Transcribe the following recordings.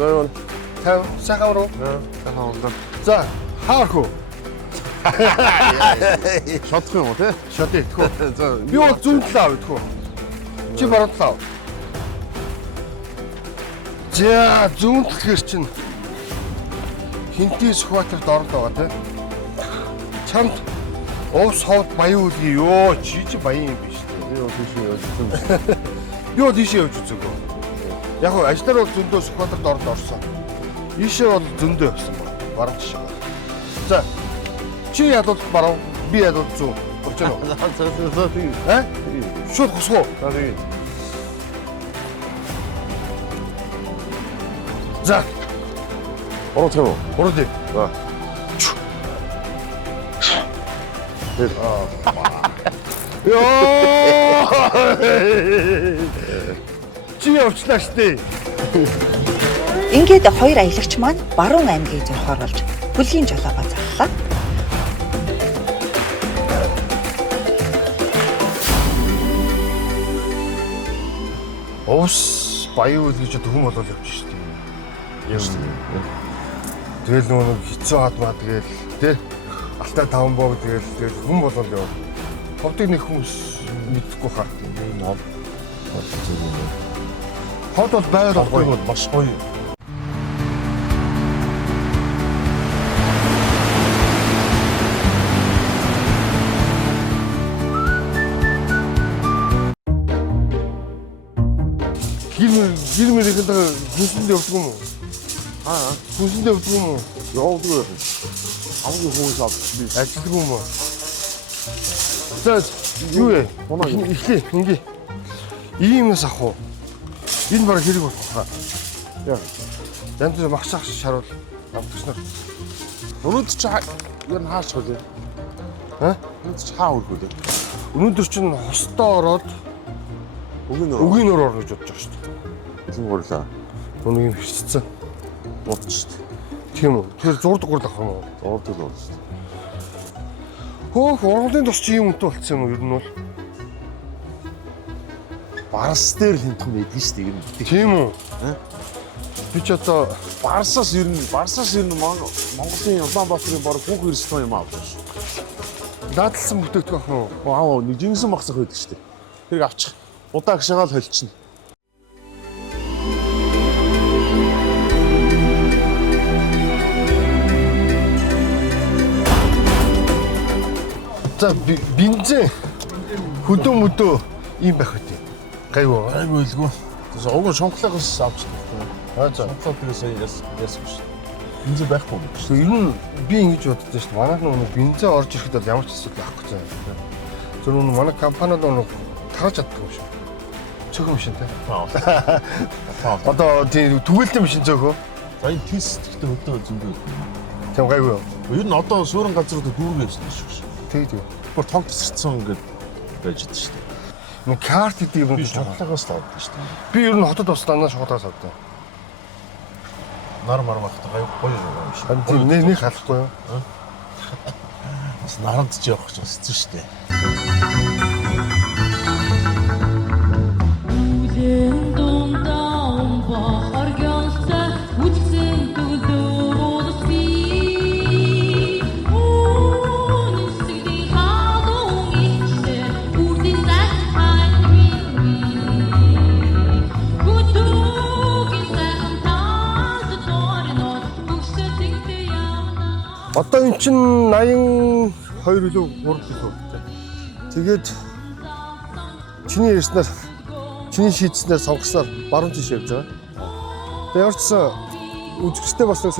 За сайхан руу. сайхан уу. За хаарх уу? Шатах юм уу те? Шатыг тхөө. За Би бол зүүн талаа авъя тхөө. Чи баруун талаа. За зүүн талхэр чинь хинтийн скватерт оролт байгаа те. Чамд овс ховд баян үлгий ёо чи баян юм биш те. би бол тийш явчихсан. Би бол ийшээ явж үзээгүй. Яг нь ажлаар бол зөндөө скватерт оролт орсон. Ийшээ бол зөндөө явсан ба. Баруун тишээ. За чи ядууд баруун, би ядууд зүүн. Болж байна уу? За тийм. Шууд хосгоо. За тийм. За Ороо тийм үү? урд ий. За. Ёо! Чи явчлаа штэ. Ингээд хоёр аялагч маань баруун аймгийг зөрхөөр болж бүлгийн жолоогоо зарлаа. Овс баян үйл гэж хүн болол явж штэ. Тэгэл нөгөө хэцүү хадмаа тэгэл тий алтай 5 боо тэгэл хүн болол яв. Ховдыг нэг хүмүүс мэдхгүй хаа. Ховд бол байгаад гоё Маш гоё. гэр мэрийнхэн хүнсэнд явдаг юм уу? Хүнсэнд явдаг юм уу? Явдаг байх. Хамгийн хүмүүс авчих би. Ажилдаг юм уу? За юу вэ? Ихлээ ингээ. Иймээс ах уу? Энэ баг хэрэг болох хаа. Яа. Янз бүр магсаах шаруул авдагч нар. Өнөөдөр чи ер нь хаач хөлөө. Өнөөдөр чи хаа үргүүлээ. Өнөөдөр чинь хостоо ороод үгийн нөр орно гэж бодож байгаа шүү дээ. Бэлэн гурлаа. Өнөөг юм хэрцсэн. Бодчих. Тийм үү? Тэр зурдаг гурд авах юм уу? Ордог л шүү дээ. Хөөх ургамлын тус чи юм үнэтэй болцсон юм уу? Ер нь бол. Барс дээр хинтхэн байдгийн шүү дээ. Тийм үү? Би ч одоо Барсаас ер нь Монголын Улаанбаатарын баг бүх ресторан юм авчих шүү. дадлсан бүтээгдэхүүн авах юм уу? Вау, нэг жинсэн багсах байдаг шүү дээ. Тэрийг авчих. Удаа гшагаал холчихно. За бензин хөдөө мөдөө ийм байх үү? Гайвуу. Айгүй илгүй. Тэгээс уг нь шонхлоогоос авчих. За. Шонхлоо тэрээс яасан шүү. Бензин байхгүй юм шүү. Ер нь би ингэж боддоо шүү дээ. Манайх нөгөө бензин орж ирэхэд бол ямар ч асуудал байхгүй цаа. Зөв нөгөө манай компаниуд нөгөө тарж чаддаг юм шүү. Цөөхөн машин те. Одоо тийм түгэлтэн машин цөөхөө. За энэ тест гэхдээ хөдөө зөндөө. Тийм гайгүй юу? Ер нь одоо суурин газруудад дүүргэж байна шүү. Тэг. Бүр том тасарсан ингээд байж идэв шүү дээ. Нэг карт гэдэг юм Би шүү. шонхлоогоос л авдаг шүү дээ. Би ер нь хотод бас дандаа шугатаас авдаг. Нар махтай гоё юм шиг. Тийм нэг халахгүй юу? Бас наранд ч явах гэж болсон шүү дээ. Одоо эн чин 82 илүү 3 илүү. Тэгээд чиний ярьснаар чиний шийдснээр сонгосноор баруун тийш явж байгаа. Тэгээд ямар ч үзэгчтэй бас нэг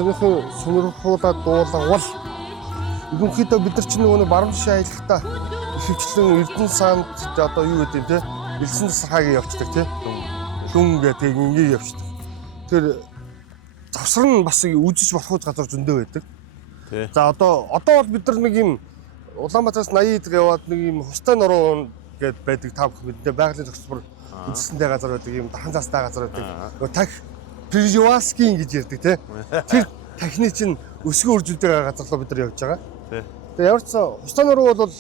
сонирхуулаад дуулавал ерөнхийдөө бид нар чинь нөгөө баруун тийш аялахдаа ихэвчлэн Эрдэнэ санд одоо юу гэдэг юм те Элсэн тасархаагийн явцдаг те дүн гэдэг ингээ явцдаг. Тэр завсар нь бас үзэж болох газар зөндөө байдаг. За одоо бол бид нар нэг юм Улаанбаатараас 80 яваад нэг юм хустай нуруу гээд байдаг тав биднээ байгалийн зохицбор эзэсэндээ газар байдаг юм дахан цаастай газар байдаг. Нөгөө тах Прижвалскийн гэж ярьдаг тий. Тэр тахны чинь өсгөө үржүүлдэг газар руу бид нар явж байгаа. Тэгээ ямар ч хустай нуруу бол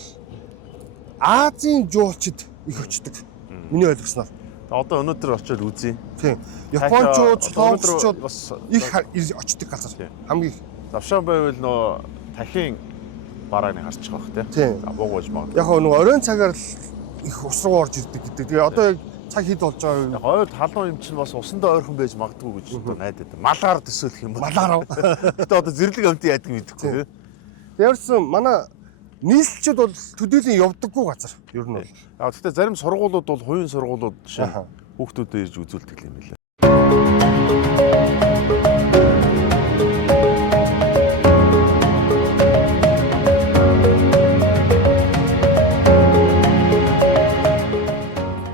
Азийн жуулчид их очдог. Миний ойлгосноор. Одоо өнөөдөр очиод үзье. Тийм. Япончууд, солонгосчууд бас их очдог газар. Хамгийн завшаан байвал нөө дахин барааны харчих واخ тий. Тийм. За буугаж магадгүй. яг нөгөө оройн цагаар л их ус руу орж ирдэг гэдэг. Тэгээ одоо яг цаг хэд болж байгааг Яг ойд халуун юм чинь бас усандаа ойрхон байж магадгүй гэж одоо найдаад. Малаар төсөөлөх юм бол. малаар. Гэтэ одоо зэрлэг амтын яадаг мэдэхгүй тий. Ярьсан манай нийслэлчүүд бол төдийлөн явдаггүй газар. Ер нь бол. Яг гэхдээ зарим сургуулиуд бол хувийн сургуулиуд жишээ хүүхдүүдэд ирж үзүүлдэг юм билээ.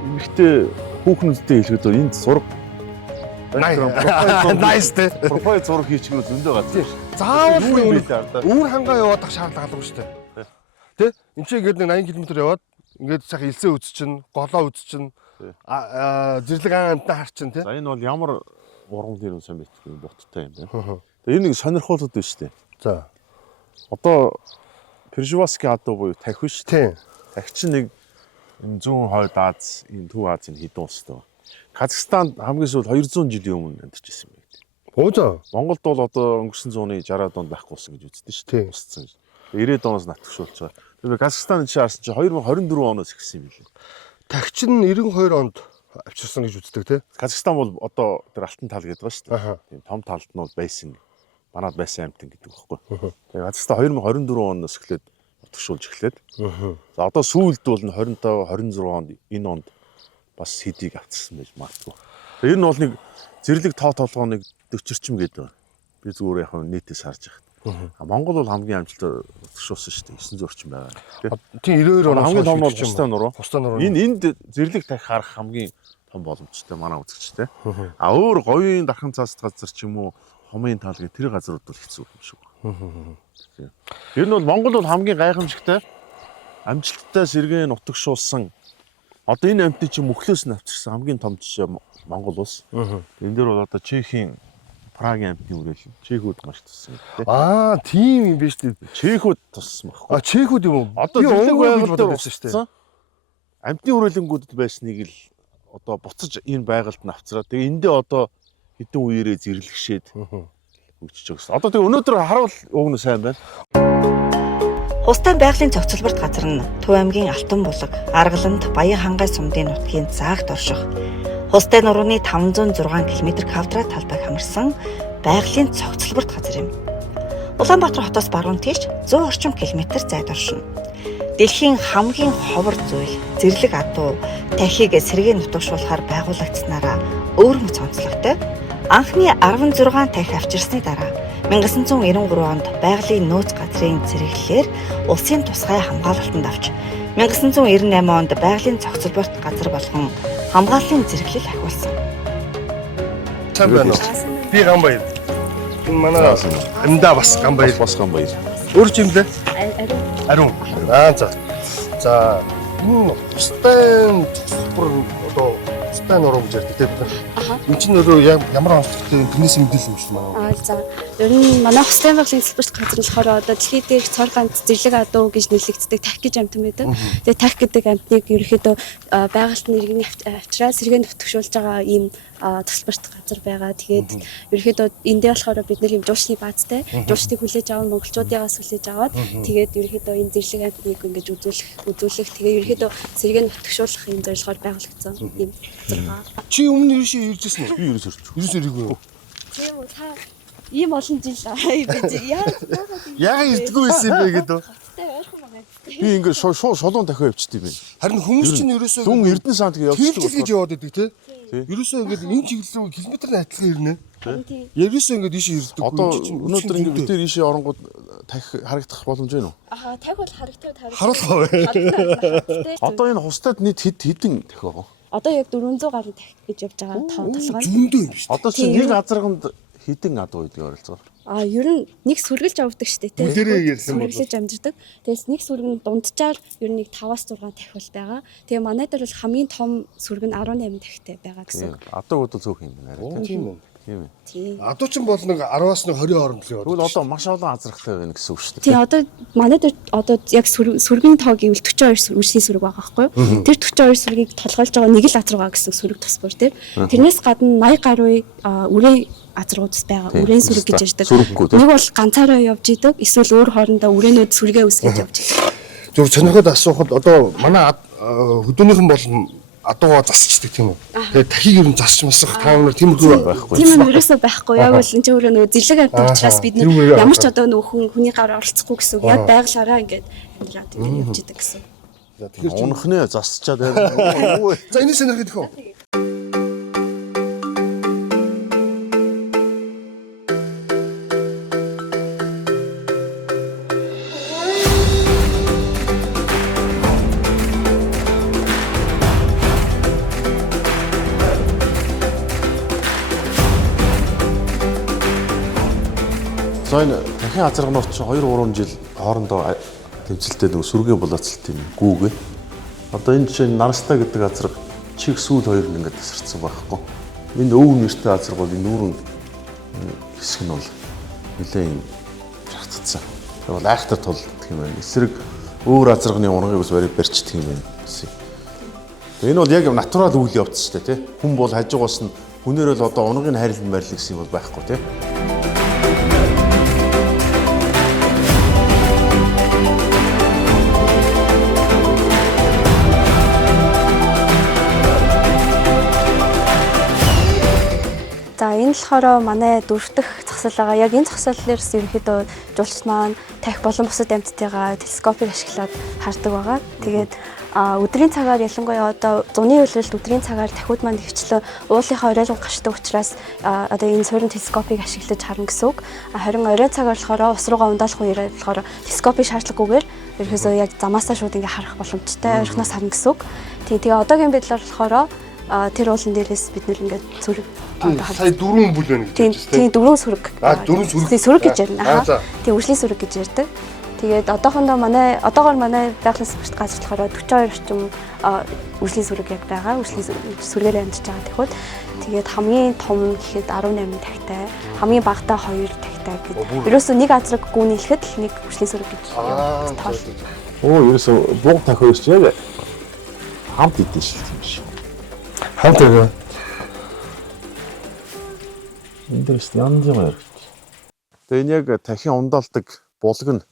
Эмэгтэй хүүхнүүдтэй хэлэхэд энд сураг Nice те. профайл зураг хийчихвэл зөндөө газар. Заавал Юу юм би бэ та? өвөр хангаа яваад шаардлагагүй шүү дээ. Тэ? Энд чинь ингээд 80 км яваад ингээд цаах илсээ үзчихнэ, голоо үзчихнэ. Зэрлэг амтаа харчин те. За энэ бол ямар ургамал нэр сайн мэдгүй буттай юм байна. Тэгээ энэ нэг сонирхолтой байна шүү дээ. За. Одоо Пржеваский адуу буюу тахив шүү дээ. Тийм. Тахив чинь нэг энэ зүүн хойд Аз, энэ Төв Азийн хэдэн улстай. Казахстанд хамгийн сүүл 200 жилийн өмнө амьдарч ирсэн юм байна. Оо за. Монголд бол одоо өнгөрсөн зууны 60-аад онд байхгүй болсон гэж үздэг шүү дээ. Усцсан гэж. 90-аад оноос натгшуулж байгаа. Тэгэхээр Казахстан чинь харсан чинь 2024 оноос ихсэн юм билээ. Тагч нь 92 онд авчирсан гэж үздэг те. Казахстан бол одоо тэр алтан тал гэдэг байгаа шүү Аха. дээ. Тийм том талд нь бол байсан. Манад байсан амтан гэдэг байхгүй. Тэгээ Казахстан 2024 оноос эхлээд натгшуулж эхлээд. За одоо сүүлд бол 25, 26 онд энэ онд бас хэдийг авчирсан байж магадгүй. Тэгээ ер нь бол нэг зэрлэг тоо толгооныг 40 орчим гэдэг. Би зүгээр яг нийтээс харж байгаа. Монгол бол хамгийн амжилттай төгшүүлсэн шүү дээ. 900 орчим байгаа. Тийм 92 оноос хамгийн том бол Хустай нуруу. Хустай нуруу. Энд зэрлэг тахих харах хамгийн том боломжтой манай үзэгчтэй. А өөр говийн дархан цааст газар ч юм уу хомын тал гэх тэр газрууд бол хэцүү юм шиг байна. Ер нь бол Монгол бол хамгийн гайхамшигтай амжилттай сэргээн нутагшуулсан одоо энэ амтны чинь мөхлөөс нь авчирсан хамгийн том жишээ Монгол улс. Энэ дээр бол одоо Чехийн Прагийн амтны үрээлэн Чехүүд маш туссан гэдэг. Тийм юм биш үү? Чехүүд туссан байхгүй. Чехүүд юм уу? Одоо зэрлэг байгуулалт дээр байсан шүү дээ. Амтны үрээлэнгүүдэд байсныг л одоо буцаж энэ байгальд нь авцраа. Тэгээ эндээ одоо хэдэн үеэрээ зэрлэгшээд хөгжиж байгаа. Одоо тэгээ өнөөдөр харуул уг нь сайн байна. Хустай байгалийн цогцлборт газар нь Төв аймгийн Алтан булаг, Аргаланд Баян хангай сумдын нутгийн заагт орших. Хустай нурууны 506 км квадрат талбайг хамарсан байгалийн цогцлборт газар юм. Улаанбаатар хотоос баруун тийш 100 орчим километр зайд оршино. Дэлхийн хамгийн ховор зүйл зэрлэг адуу тахиг сэргээ нутагшуулахаар байгуулагдсанараа өөр мэт онцлогтой. Анхны 16 тахи авчирсны дараа 1993 онд байгалийн нөөц газрын зэрэглэлээр улсын тусгай хамгаалалтанд авч 1998 онд байгалийн цогцлборт газар болгон хамгааллын зэрэглэл ахиулсан. Сайн байна уу? Би Ганбаяр. Энэ манай амдаа бас Ганбаяр. Бас Ганбаяр. Өөр ч юм лээ? Ариун. За. За. Энэ хустай цогцлбор одоо хустай нуруу гэж ярьдаг тийм үү? Энд чинь өөрөө ямар онцлогтой тэрнээс мэдээлэл юм шиг байна. За. Ер нь манай хустай байгалийн цогцлборт газар нь болохоор одоо дэлхийд дээрх цор ганц зэрлэг адуу гэж нэрлэгддэг тахи гэж амтан байдаг. Тэгээ тахи гэдэг амтныг ерөөхдөө байгальтны иргэний авчраа сэргээ нутагшуулж байгаа ийм цогцлборт газар байгаа. Тэгээд ерөөхдөө эндээ болохоор бид нэр юм жуучны баазтай. Жуучныг хүлээж аваад монголчуудаас хүлээж аваад тэгээд ерөөхдөө энэ зэрлэг амтныг ингэж үзүүлэх тэгээ ерөөхдөө сэргээ нутагшуулах юм зорилгоор байгуулагдсан ийм газар. Чи өмнө ерөөсөө иржсэн үү? Би ерөөс ирж. Ерөөсөө ирээгүй юу? Тийм үү та ийм олон жил Яагаад ирдэггүй байсан юм бэ гэдэг. Би ингээд шулуун дахиад явчихдаг юм. Харин хүмүүс чинь ерөөсөө Дүн Эрдэнэ санд гэж явчихдаг. Тэрлэл гэж яваад байдаг тий. Ерөөсөө ингээд энэ чиглэл рүү километрын адилхан ирнэ. Ерөөсөө ингээд ийшээ ирдэг. Одоо өнөөдөр ингээд бид тийшээ оронгууд тахи харагдах боломж байна уу? таг бол харагдаад Харуулах бай. Одоо энэ хустад нийт хэдэн тахи байгаа? Одоо яг 400 гаруй тахи гэж явж байгаа толгой. Зөндөө юм биш. Одоо чи нэг азарганд хэдэн адуу үйдэг оролцоо? Ер нь нэг сүргэлж авдаг шүү дээ тий. Бүгдээрээ ярьсан бол. Сүргэлж амжирдаг. Тэгээс нэг сүрэг нь дунджаар ер нь нэг 5-6 тахи бол байгаа. Тэгээ манай дээр бол хамгийн том сүрэг нь 18 тахитай байгаа гэсэн. Адуу удаа цөөх юм байна. Тийм үү. Тийм ээ. Тий. Адуучин бол нэг 10-аас 20 хооронд л яваад. Тэгвэл одоо маш олон азрахтай байна гэсэн үг шүү дээ. Тий одоо манай дээр одоо яг сүргийн тоо гэвэл 42 үржлийн сүрэг байгаа байхгүй юу? Тэр 42 сүргийг толгойлж байгаа нэг л азар байгаа гэсэн сүрэг тусбар тий. Тэрнээс гадна 80 гаруй үрээ азрагуудс байгаа. Үрээн сүрэг гэж ярьдаг. Нэг бол ганцаараа явж идэг, эсвэл өөр хоорондоо үрээнүүд сүргээ үсгэж явж идэг. Зөв сонирхоод асуухад одоо манай хөдөөнийхэн бол адуугаа засчдаг тийм үү. Тэгээд дахийг ер нь засч масах та нар тиймэрхүү байхгүй. Тийм юм ерөөсөө байхгүй. Яг л энэ ч өөрөө нөгөө зэрлэг авдаг учраас бид нар ямар ч одоо нөгөө хүний гар оролцохгүй гэсэн үг. Яг байгалаараа ингээд амьдраад явж идэг гэсэн. За тэгэхээр унахнаа засчаад байна. За энэ сонирхоод ихөө. За энэ дахин азаргнууд чи 2-3 жил хоорондоо тэмцэлтэй нэг сүргээ болооцолт юм гүүгээ. Одоо энэ жишээ нь Нарстай гэдэг азраг чих сүүл хоёр нь ингээд тасарсан байхгүй. Энэ өв нэртэй азраг бол энэ нүүрэн хэсэг нь бол нэлээд шатцсан. Тэр бол айхтар тул гэх юм байна. Эсрэг өөр азрагны унгыг бас барьчдаг юм байна гэсэн. Энэ бол яг натурал үйл явц шүү дээ тий. Хүн бол хажуугаас нь хүнээр л одоо унгын хайрлан барил гэсэн юм бол байхгүй тий. За энэ болохоор манай дөрөвдөх зогсол байгаа. Яг энэ зогсоолоос ерөнхийдөө жуулчд маань тахь болон бусад амьтдыгаа телескопыг ашиглаад хардаг байгаа. Тэгээд өдрийн цагаар ялангуяа одоо зуны үйлрэлд өдрийн цагаар тахиуд маань хвчлээ уулынхаа оройрон гашдаг учраас одоо энэ суурин телескопыг ашиглаж харна гэсэн үг. Харин оройн цагаар болохоор ус руугаа ундаалах үеэр болохоор телескопыг шаардлагагүйгээр ерөөсөө яг замаасаа шууд ингээ харах боломжтой ойрхоноос харна гэсэн үг. Тэгээ одоогийн байдлаар болохоор тэр уулан дээрээс бид нэр ингээд сүрэг сая 4 бүл байна гэж байна. Тийм 4 сүрэг. 4 сүрэг. Тийм сүрэг гэж ярина. Тийм үржлийн сүрэг гэж ярьдаг. Тэгээд одоогоор манай байгалийн спорт газар болохоор 42 орчим үржлийн сүрэг яг байгаа. Үржлийн сүргээр амьдарч байгаа тэхүүд. Тэгээд хамгийн том гэхэд 18 тахтай, хамгийн багадаа 2 тахтай гэдэг. Ерөөсөө нэг азраг гүнэлэхэд л нэг үржлийн сүрэг гэж тоол. Ерөөсөө бууг тахиуч яг хамт идэв шүү дээ. Хамт байгаа. Энэ дэрэс янз юм яригч. Тэгээ энэ яг дахин ундаалдаг булг нь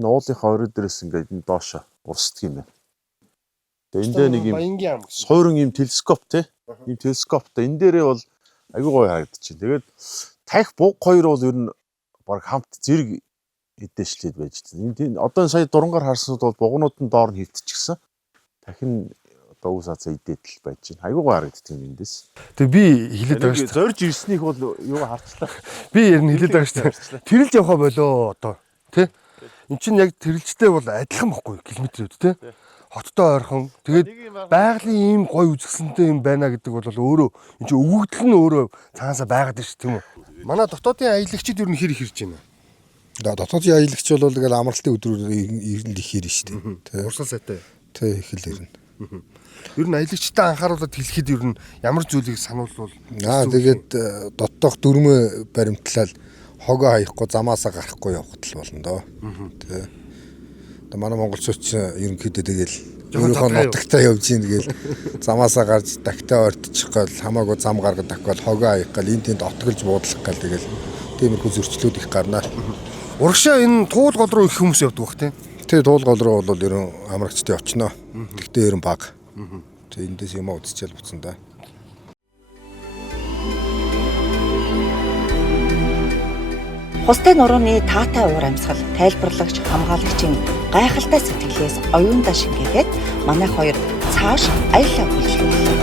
энэ уулынхаа орой дээрээс ингээд энэ доошо урсдаг юм байна. Тэгээ энэ дээр нэг юм суурин юм телескоп тий. Ийм телескоптой энэ дээрээ бол аягүй гоё харагдчихэв. Тэгээд тахь буг хоёр бол ер нь баг хамт зэрэг идэвшлээд байж тээ. Энэ одоо сая дурангаар харснууд бол бугнууд нь доор нь хөвтчихсэн. Дахин одоо үс хацаа идээд л байж байна. Аягүй гоё харагддаг юм эндээс. Тэг би хэлээд байгаа шүү дээ. Зорж ирснийг бол юу харчлаа. Би ер нь хэлээд байгаа шүү дээ. Тэрэлж явхаа болоо одоо тий. Эн чинь яг тэрэлжтэй бол адилхан бохгүй километрүүд тий. Хоттой ойрхон. Тэгээд байгалийн ийм гой үзэсгэлэнтэй юм байна гэдэг бол өөрөө эн чинь өвөгдөл нь өөрөө цаанасаа байгаад байна шүү тийм үү. Манай дотоодын аялагчид ер нь хэр их ирж байна. Дотоодын аялагч бол тэгэл амралтын өдрөөр ирнэ их ирнэ шүү дээ. Урсгал сайтай. Тэ их л ирнэ. Ер нь аялагчтай анхааруулад хэлэхэд ер нь ямар зүйлийг сануулвал тэгээд дотоох дөрмөө баримтлал хогоо хаяхгүй замаасаа гарахгүй явахд л болно доо. Тэ. Одоо манай монголчууд ерөнхийдөө тэгэл өөрийнхөө нутагтаа явж ийн тэгэл замаасаа гарч тагтаа ойртчих гал хамаагүй зам гаргад тахвал хогоо хаях гал энэ тэнд отголж буудлах гал тэгэл тиймэрхүү зөрчлүүд их гарнаа. Урагшаа энэ туул гол руу их хүмүүс явдаг бах тийм. Тэ туул гол руу бол ерөн амрагчтай очноо. Тэгтээ ерөн баг. Тэ эндээс юм үзчихэл буцсан да. Хустай нурууны таатай уур амьсгал тайлбарлагч хамгаалагчийн гайхалтай сэтгэлээс оюундаа шингээгээд манайх хоёр цааш аялал үйлчлүүллээ.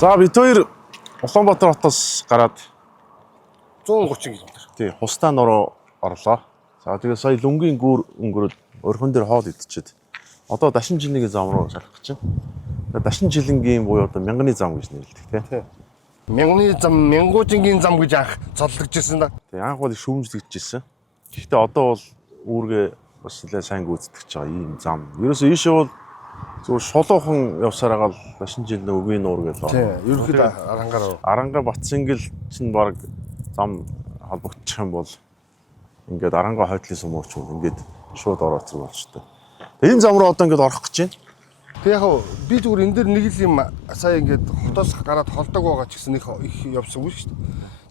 За бид хоёр Улаанбаатар хотоос гараад 130 км. Тий, Хустай нуруу орлоо. За тэгээ сая лүнгийн гүүр өнгөрөөл орхон дээр хоол идчихэд одоо дашин жилийн зам руу шалах гэж байна. Дашин жилингийн буюу одоо мянганы зам гэж нэрлэдэг тий. Мянганы зам, мянгуужингийн зам гэж анх цоллогдчихсэн да. Тий, анх бол шүүмжлэгдэжсэн. Гэхдээ одоо бол үүргээ бас нэлээд сайн гүйцэтгэж байгаа ийм зам. Ерөөсөө ийшээ бол Зүгээр шулуухан явсараа л машин жилдээ үгийн нуур гэж байна. Тийм. Ерөнхийдөө арангаар. Аранга Батсингэл чинь баг зам холбогдчих юм бол ингээд аранга хойдлын сумууч ингээд шууд орооцсон болж таа. Энэ зам руу одоо ингээд орох гэж байна. Тэг яг би зүгээр энэ дээр нэг л юм сая ингээд хотоос гараад холдог байгаа ч гэсэн их явсангүй шүү дээ.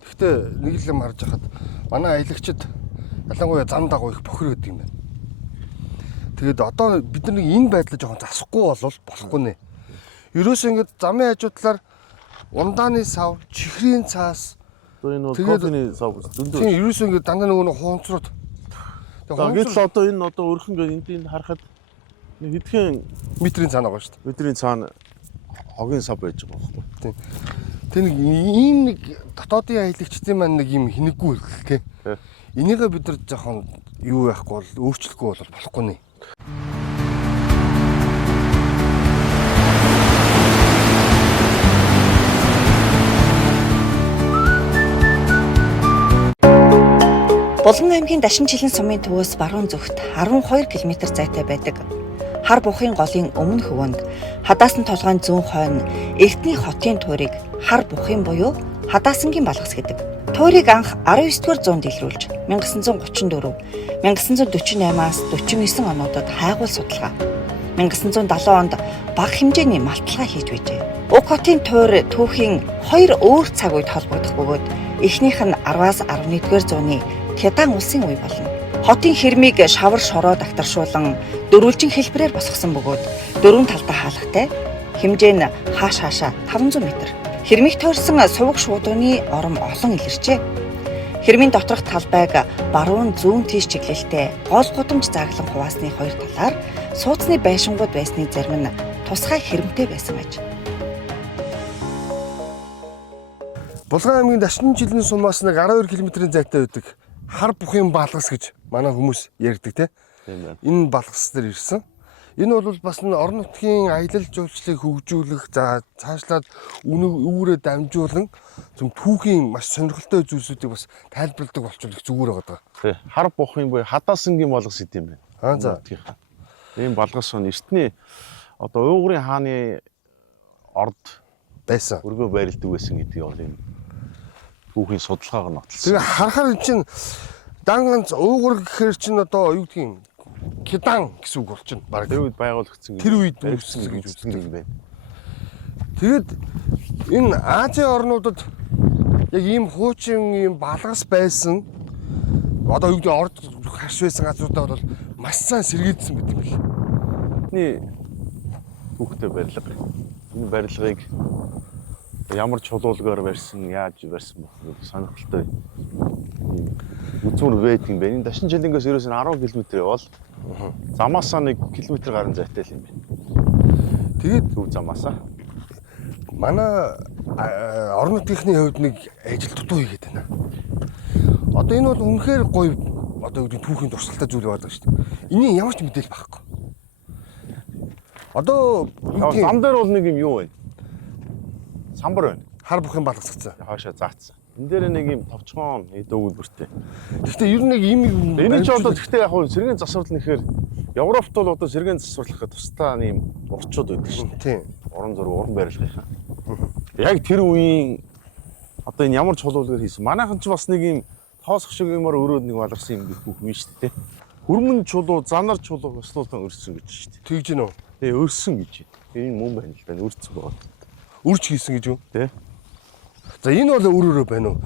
Гэхдээ нэг л юм харж хахад манай аялагчид ялангуяа зам дагуу их бохир өгдөг юм байна. Тэгээд одоо бид нар нэг энэ байдлаа жоохон засахгүй болвол болохгүй нэ. Ерөөсөө ингээд замын хажуудлаар ундааны сав, чихрийн цаас Одоо энэ бол тэгээд- кофений сав зөндөө. тийм ерөөсөө ингээд дандаа нөгөө хуунцрууд. Гэтэл одоо энэ одоо өрхөн гээд энд харахад нэг хэдхэн метрийн цаана байгаа шүү дээ. өдрийн цаана хогийн сав байж байгаа байхгүй. Тэг нэг ийм нэг дотоодын аялагчдын маань нэг юм хинэггүй гэх Тий. энийгээ бид нар жоохон юу яахгүй бол өөрчлөхгүй бол болохгүй нэ. Булган аймгийн Дашин жилийн сумын төвөөс баруун зүгт 12 км зайтай байдаг. Хар бухын голын өмнө хөвөнд Хадаасан толгойн зүүн хойно Эрдэнэ хотын туурийг хар бухын буюу Хадаасангийн балгас гэдэг. Туурийг анх 19-р зуунд илрүүлж 1934, 1948-аас 49 онуудад хайгуул судалгаа. 1970 онд бага хэмжээний малталгаа хийж байжээ. Уг хотын туур түүхийн 2 өөр цаг үед холбогдох бөгөөд эхнийх нь 10-аас 11-р зууны Тядан улсын үе болно. Хотын хэрмийг шавар шороо дагтаршуулан дөрвөлжин хэлбэрээр босгосон бөгөөд дөрвөн талдаа хаалгатай хэмжээ нь хааш хаашаа 500 м. Хэрмийг тойрсон сувг шуудууны ором олон илэрчээ. Хэрмийн доторх талбайг баруун зүүн тийш чиглэлтэй гол гудамж зааглан хуваасны хоёр талаар сууцны байшингууд байсны зарим нь тусгай хэрэмтэй байсан аж. Булган аймгийн Дашин жилийн сумаас нэг 12 км-ийн зайтай байдаг. Хар бухын балгас гэж манай хүмүүс ярьдаг те. Тийм байна. Энэ балгас дээр ирсэн. Энэ бол бас н орон нутгийн аялал жуулчлалыг хөгжүүлэх, за цаашлаад үүрээ дамжуулан зөв түүхийн маш сонирхолтой зүйлсүүдийг бас тайлбарладаг болчихвол их зүгээр байгаа. Тий. Хар бухын буюу Хадаасангийн балгас гэдэм байна. Аа за. Ийм балгас нь эртний одоо Уйгурын хааны орд Байсан. өргөө байрладаг байсан гэдгийг бол энэ түүхийн судалгааг нь нотолсон. Тэгээ харахаар энэ чинь данганц уугур гэхээр чинь одоо юу гэдгийг юм Кидан гэсэн үг болчихно. Бараг Тэр үед байгуулагдсан. Тэр үед баригдсан үүссэн гэж үздэг юм байна. тэгэд энэ Азийн орнуудад яг ийм хуучин ийм балгас байсан. Одоо юу гэдэг орд харш байсан газруудаа бол маш сайн сэргийлсэн гэдэг юм бэл. Бидний түүхтэй барилга. Энэ барилгыг ямар чулуулгаар барьсан, яаж барьсан бэ гэдэг сонирхолтой юм үзмөр байдаг юм байна. Энэ Дашин жилингээс ерөөс нь 10 км явал замаасаа 1 км гарын зайтай л юм байна. Тэгээд Төв замаасаа. манай орон нутгийнхны хувьд нэг ажил дутуу хийгээд байна. Одоо энэ бол үнэхээр гоё одоо юу гэдэг түүхийн дурсгалтай зүйл байдаг шүү дээ. Эний ямар ч мэдээлэл байхгүй. Одоо юу гэдэг Зам дээр бол нэг юм юу вэ? Самбар байна. хар бухын балгацсан. Хаашаа заацсан. Энэ дээр нэг юм товчхон эд өгүүлбэртэй. Гэхдээ ер нь нэг ийм юм. Энэ ч одоо гэхдээ яг хөө сэргийн засварлал нэхэр Европт бол одоо сэргийн засварлахад тусдаа нэм урчууд байдаг шүү дээ. Тийм. Уран зураг, уран барилгынхаа. Яг тэр үеийн одоо энэ ямар чулуулгаар хийсэн. Манайхан ч бас нэг юм тоосох шиг юмар өрөөд нэг баларсан юм гэх юм шүү дээ. Хөрмөн чулуу, занар чулуу өслөөдөн өрсөн гэж шүү дээ. Тэгж гинөө. Тэгээ өрсөн гэж. Энэ мөн байна л да. Өрцөн байгаа. Үрж хийсэн гэж юу? Тэ. За энэ бол өөрөөрөө байна уу?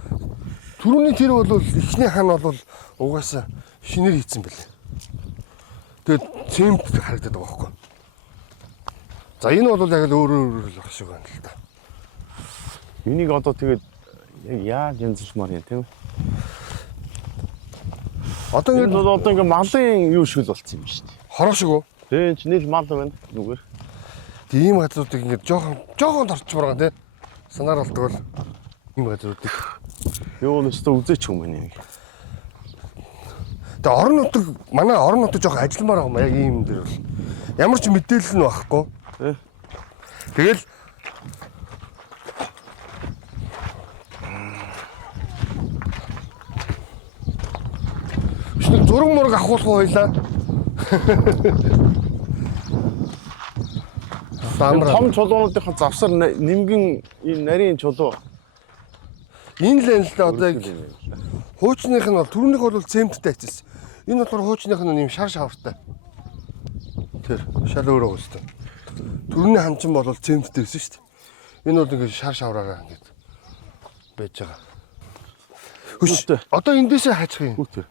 Түрүүний тэр бол эхний хан бол угаасаа шинээр хийсэн бэлээ. Тэгээд цемент харагдаад байгаа байхгүй. За энэ бол яг л өөрөөр л баг шиг байна л да. Энийг одоо тэгээд яг яаж янзлмаар юм тийм үү? Одоо Энэ ингэ бол одоо ингээ малын юу шиг л болцсон юм шүү дээ. хороо шиг үү? Тэгээ чи нийл мал байна нүгээр. Тийм газруудыг ингэ жоохон торчмоор байгаа тийм. Санаар болдог бол ийм газруудыг. Юу нь өстө үзээч юм байна нэг. Тэгээ орон нутаг манай орон нутаг жоохон ажилламаар байгаа юм яг ийм дэр бол. Ямар ч мэдээлэл нь байхгүй. Тэ. Тэгэл Шүнэг зураг мураг авахулах байлаа. амраа. Том чулуунуудынхаа завсар нэмгэн энэ нарийн чулуу. Энэ л л одоо яг хуучных нь бол түрүүнийх бол цементтэй хийсэн. Энэ болохоор хуучных нь юм шар шавартай. Тэр шал өөрөө гоо. Түрүүний ханчин бол цементтэй хийсэн шүү дээ. Энэ бол ингээд шар шавраараа ингээд байж байгаа. Хөш. Одоо эндээсээ хаачих юм. Хүүтэр.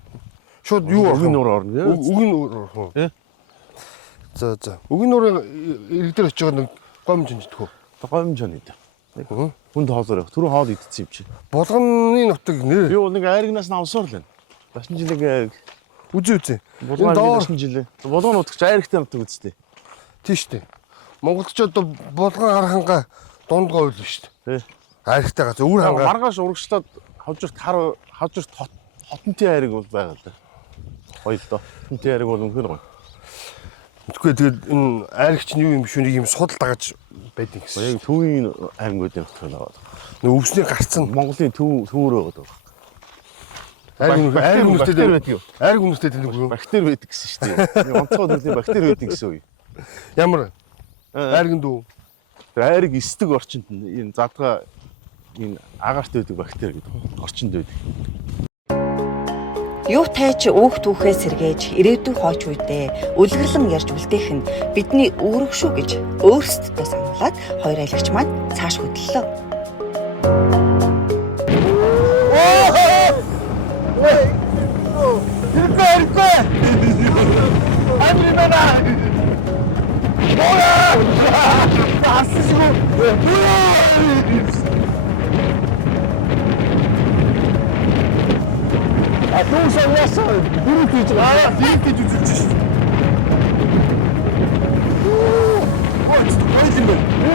Шууд юу Үгийн нуур орно. Үгийн нуур. Э? За. Үгийн нуурын иргэдэр очиж байгаа нэг гомж идэх үү? Гомжон идэв. Хүнд хоолоор яг түрүү хоол идсэн юм чи. Булганы нутаг нэр. Би нэг айрагнаас нь авсаар л байна. Дашин жилиг Үзээ. булган Доор дашин жилээ. Булган нутагч айрагтай нутаг үстэй. тийш дээ. Монголчууд булган харханга дундгой үйл шүү дээ. Тий. Айрагтай газар үр хангаа. Маргааш урагшлаад хавжирт хотонтой айраг бол байгаа л да. Хоёр доо. Хотонтой айраг бол үнэхээр гоё. Тэгэхгүй тэгээд энэ айрагч нь юу юм биш үү? Нэг юм судал дагаж байдгийг гэсэн. Яг төвийн аймагуудын нутгаар аваад. Нэг өвсний гарцсан Монголын төвөөрөө байгаа. айраг үнэртэй байдаг юу? айраг үнэртэй тэнэг үү? Бактери байдаг гэсэн шүү дээ. Онцгой төрлийн бактери байдаг гэсэн үг. Ямар айрагын дүү? Тэр айраг эсдэг орчинд энэ задгаа энэ агаарт байдаг бактери гэдэг орчинд байдаг. Юу тайч өөх түүхээ сэргээж ирээдүйн хойч үедээ үлгэрлэн ярьж үлдээх нь бидний үүрэг шүү гэж өөрсдөө сануулад хоёр аялагч маань цааш хөдлөлөө. Дүүсэн ясаа бүрүүд хийж байгаа. Дийгдэж үзүүлж шүү. Оо, гоё юм байна.